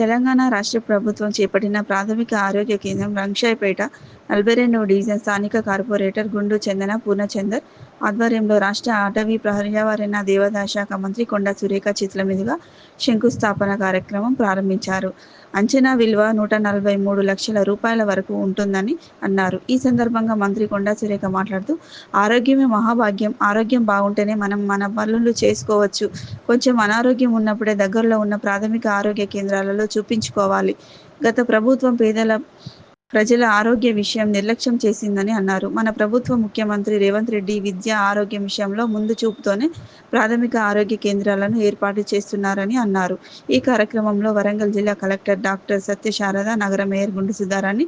తెలంగాణ రాష్ట్ర ప్రభుత్వం చేపట్టిన ప్రాథమిక ఆరోగ్య కేంద్రం రంగశాయపేట నలభై రెండవ డివిజన్ స్థానిక కార్పొరేటర్ గుండు చందన పూర్ణచందర్ ఆధ్వర్యంలో రాష్ట్ర అటవీ పర్యావరణ దేవాదాయ శాఖ మంత్రి కొండా సురేఖ చేతుల మీదుగా శంకుస్థాపన కార్యక్రమం ప్రారంభించారు. అంచనా విలువ నూట నలభై మూడు లక్షల రూపాయల వరకు ఉంటుందని అన్నారు. ఈ సందర్భంగా మంత్రి కొండా సురేఖ మాట్లాడుతూ ఆరోగ్యమే మహాభాగ్యం. ఆరోగ్యం బాగుంటేనే మనం మన పనులు చేసుకోవచ్చు. కొంచెం అనారోగ్యం ఉన్నప్పుడే దగ్గరలో ఉన్న ప్రాథమిక ఆరోగ్య కేంద్రాలలో చూపించుకోవాలి. గత ప్రభుత్వం పేదల ప్రజల ఆరోగ్య విషయం నిర్లక్ష్యం చేసిందని అన్నారు. మన ప్రభుత్వ ముఖ్యమంత్రి రేవంత్ రెడ్డి విద్య ఆరోగ్యం విషయంలో ముందు చూపుతోనే ప్రాథమిక ఆరోగ్య కేంద్రాలను ఏర్పాటు చేస్తున్నారని అన్నారు. ఈ కార్యక్రమంలో వరంగల్ జిల్లా కలెక్టర్ డాక్టర్ సత్యశారద నగర mayor Gundu Sudharani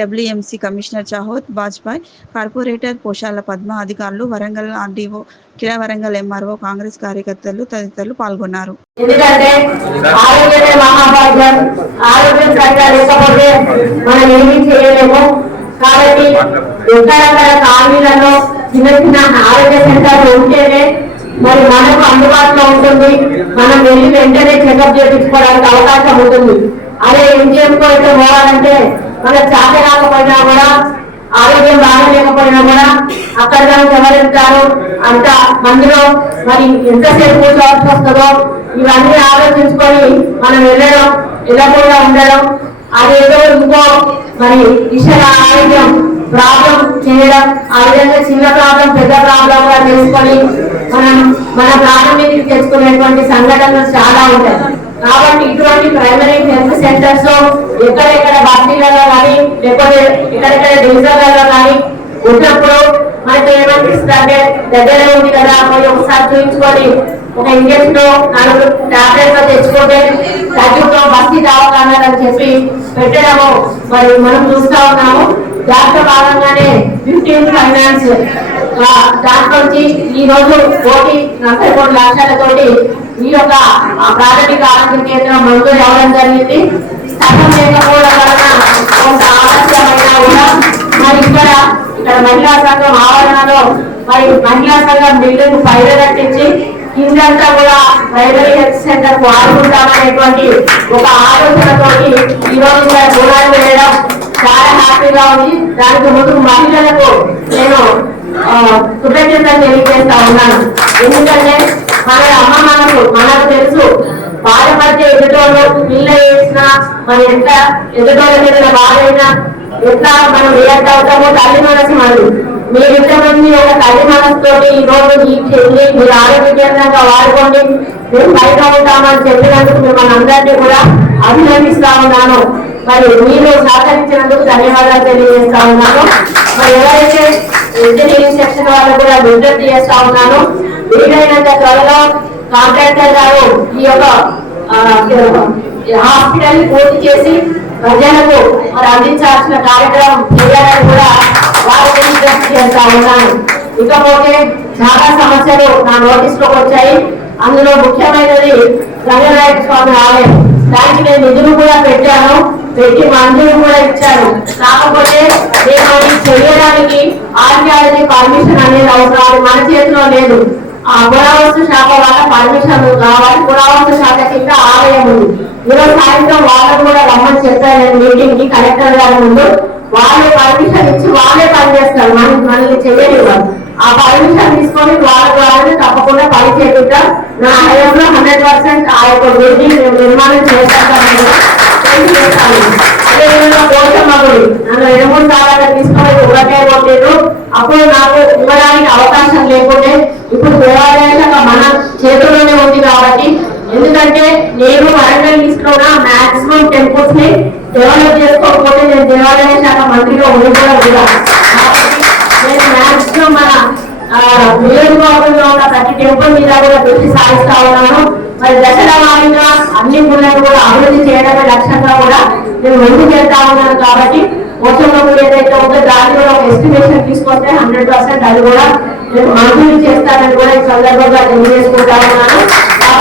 WMC commissioner Chahat Bajpai corporator Poshala Padma అధికారులు వరంగల్ ఆర్డీఓ కిలా వరంగల్ ఎంఆర్ఓ కాంగ్రెస్ కార్యకర్తలు తదితరులు పాల్గొన్నారు. ఎందుకంటే ఆరోగ్యమే మహాభాగ్యం. ఆరోగ్యం సరిగా లేకపోతే మనం ఏమి చేయలేము. కాబట్టి ఎక్కడెక్కడ కాలనీలలో చిన్న చిన్న ఆరోగ్య సెంటర్లు ఉంటేనే మరి మనకు అందుబాటులో ఉంటుంది. మనం వెళ్ళి వెంటనే చెకప్ చేయించుకోవడానికి అవకాశం ఉంటుంది. అదే ఎంజిఎంకు అయితే పోవాలంటే మన చేత రాకపోయినా కూడా ఆరోగ్యం బాగలేకపోయినా కూడా అక్కడ దానికి ఎవరు వెళ్తారు? అంత మందిలో మరి ఎంతసేపు కూర్చోవాల్సి వస్తుందో ఇవన్నీ ఆలోచించుకొని మనం వెళ్ళడం వెళ్ళకుండా ఉండడం అదేదో ఇంకో మరి ఇతర ఆరోగ్యం ప్రాబ్లం చేయడం ఆ విధంగా చిన్న ప్రాబ్లం పెద్ద ప్రాబ్లం గా తెలుసుకొని మనం మన ప్రాణం తెచ్చుకునేటువంటి సంఘటనలు చాలా ఉంటాయి. కాబట్టి ఇటువంటి ప్రైమరీ హెల్త్ సెంటర్స్లో ఎక్కడెక్కడ బస్తీలలో కానీ లేకపోతే ఎక్కడెక్కడ డివిజన్లలో కానీ ఉన్నప్పుడు మనకు ఏమనిపిస్తుంది అంటే దగ్గరే ఉంది కదా పోయి ఒకసారి చూపించుకొని ఒక ఇంజక్షన్ నాలుగు టాబ్లెట్ తెచ్చుకుంటే తగ్గుతో బస్తీ దవాఖానాలు చెప్పి పెట్టడము. మరి మనం చూస్తా ఉన్నాము. దాంట్లో భాగంగానే ఫిఫ్టీన్ ఫైనాన్స్ దాంట్లోంచి ఈ రోజు కోటి నలభై మూడు లక్షలతోటి ఈ యొక్క ప్రాథమిక ఆరోగ్య కేంద్రం మంజూరు అవ్వడం జరిగింది. స్థలం లేకపోవడం వలన కొంత ఆలస్యమైనా కూడా మరి ఇక్కడ ఇక్కడ మహిళా సంఘం ఆవరణలో మరి మహిళా సంఘం బిల్డింగ్ పైన కట్టించి కిందంతా కూడా ప్రైమరీ హెల్త్ సెంటర్కు ఆడుకుంటామనేటువంటి ఒక ఆలోచనతోటి ఈ రోజు ఇక్కడ వేయడం చాలా హ్యాపీగా ఉంది. దానికి ముందు మహిళలకు నేను ఆ, కృతజ్ఞతలు తెలియజేస్తా ఉన్నాను. ఎందుకంటే మన అమ్మ మనకు మనకు తెలుసు బాధపడితే ఎదుటోళ్ళు పిల్ల వేసినా మన ఎంత ఎదుటోళ్ళ మీద బాధ అయినా ఎట్లా మనం రియాక్ట్ అవుతామో తల్లి మనసు మనది మీరు ఇంతమంది ఒక తల్లి మనసుతో ఈ రోజు ఈ చెల్లి మీరు ఆరోగ్య వాడుకోండి మేము బయట అవుతామని చెప్పినందుకు మిమ్మల్ని అందరినీ కూడా అభినందిస్తా ఉన్నాను మరి మీరు సహకరించినందుకు ధన్యవాదాలు తెలియజేస్తా ఉన్నాను మరి ఎవరైతే ఇంజనీరింగ్ సెక్షన్ వాళ్ళు కూడా విజ్ఞప్తి చేస్తా ఉన్నాను వీలైనంత త్వరలో కాంట్రాక్టర్ గారు ఈ యొక్క హాస్పిటల్ పూర్తి చేసి ప్రజలకు మరి అందించాల్సిన కార్యక్రమం చేయాలని కూడా వారికి విజ్ఞప్తి చేస్తా ఉన్నాను ఇకపోతే చాలా సమస్యలు నా నోటీస్లోకి వచ్చాయి. అందులో ముఖ్యమైనది రంగనాయక స్వామి ఆలయం. దానికి నేను నిధులు కూడా పెట్టాను. పెట్టి మంజూరు కూడా ఇచ్చాను. కాకపోతే నేను అది చేయడానికి ఆర్కియాలజీ పర్మిషన్ అనేది అవసరం మన చేతిలో లేదు. ఆ పురావస్తు శాఖ వల్ల పర్మిషన్ కావాలి. పురావస్తు శాఖ కింద ఆలయం ఉంది. ఈరోజు సాయంత్రం వాళ్ళకు కూడా రమ్మని చెప్పాను. మీటింగ్కి కలెక్టర్ గారి ముందు వాళ్ళే పర్మిషన్ ఇచ్చి వాళ్ళే పనిచేస్తారు. మనకి మనల్ని చేయనివ్వరు. ఆ పర్మిషన్ తీసుకొని వాళ్ళ ద్వారా తప్పకుండా పని చేపిద్దాం. నా హయాంలో హండ్రెడ్ పర్సెంట్ ఆ యొక్క బిల్డింగ్ మేము నిర్మాణం చేస్తాను అదేవిధంగా గుడి నన్ను రెండు మూడు సార్లు తీసుకొని ఒకటే కొట్టేరు అప్పుడు నాకు ఇవ్వడానికి అవకాశం లేకుంటే ఇప్పుడు దేవాలయ శాఖ మన చేతుల్లోనే ఉంది కాబట్టి ఎందుకంటే నేను వరంగల్ తీసుకున్న మాక్సిమం టెంపుల్స్ని డెవలప్ చేసుకోకపోతే నేను దేవాలయ శాఖ మంత్రిగా ఉండకూడదు. కూడా నేను మాక్సిమం మన నియోజకవర్గంలో ఉన్న ప్రతి టెంపుల్ మీద కూడా దృష్టి సాధిస్తా ఉన్నాను. మరి దశల వారీగా అన్ని గుళ్ళను కూడా అభివృద్ధి చేయడమే లక్ష్యంగా కూడా నేను ముందుకు వెళ్తా ఉన్నాను కాబట్టి మొత్తంలో ఏదైతే ఉందో దాని కూడా ఒక ఎస్టిమేషన్ తీసుకొస్తే హండ్రెడ్ పర్సెంట్ అది కూడా నేను మంజూరు చేస్తానని కూడా ఈ సందర్భంగా తెలియజేసుకుంటా ఉన్నాను.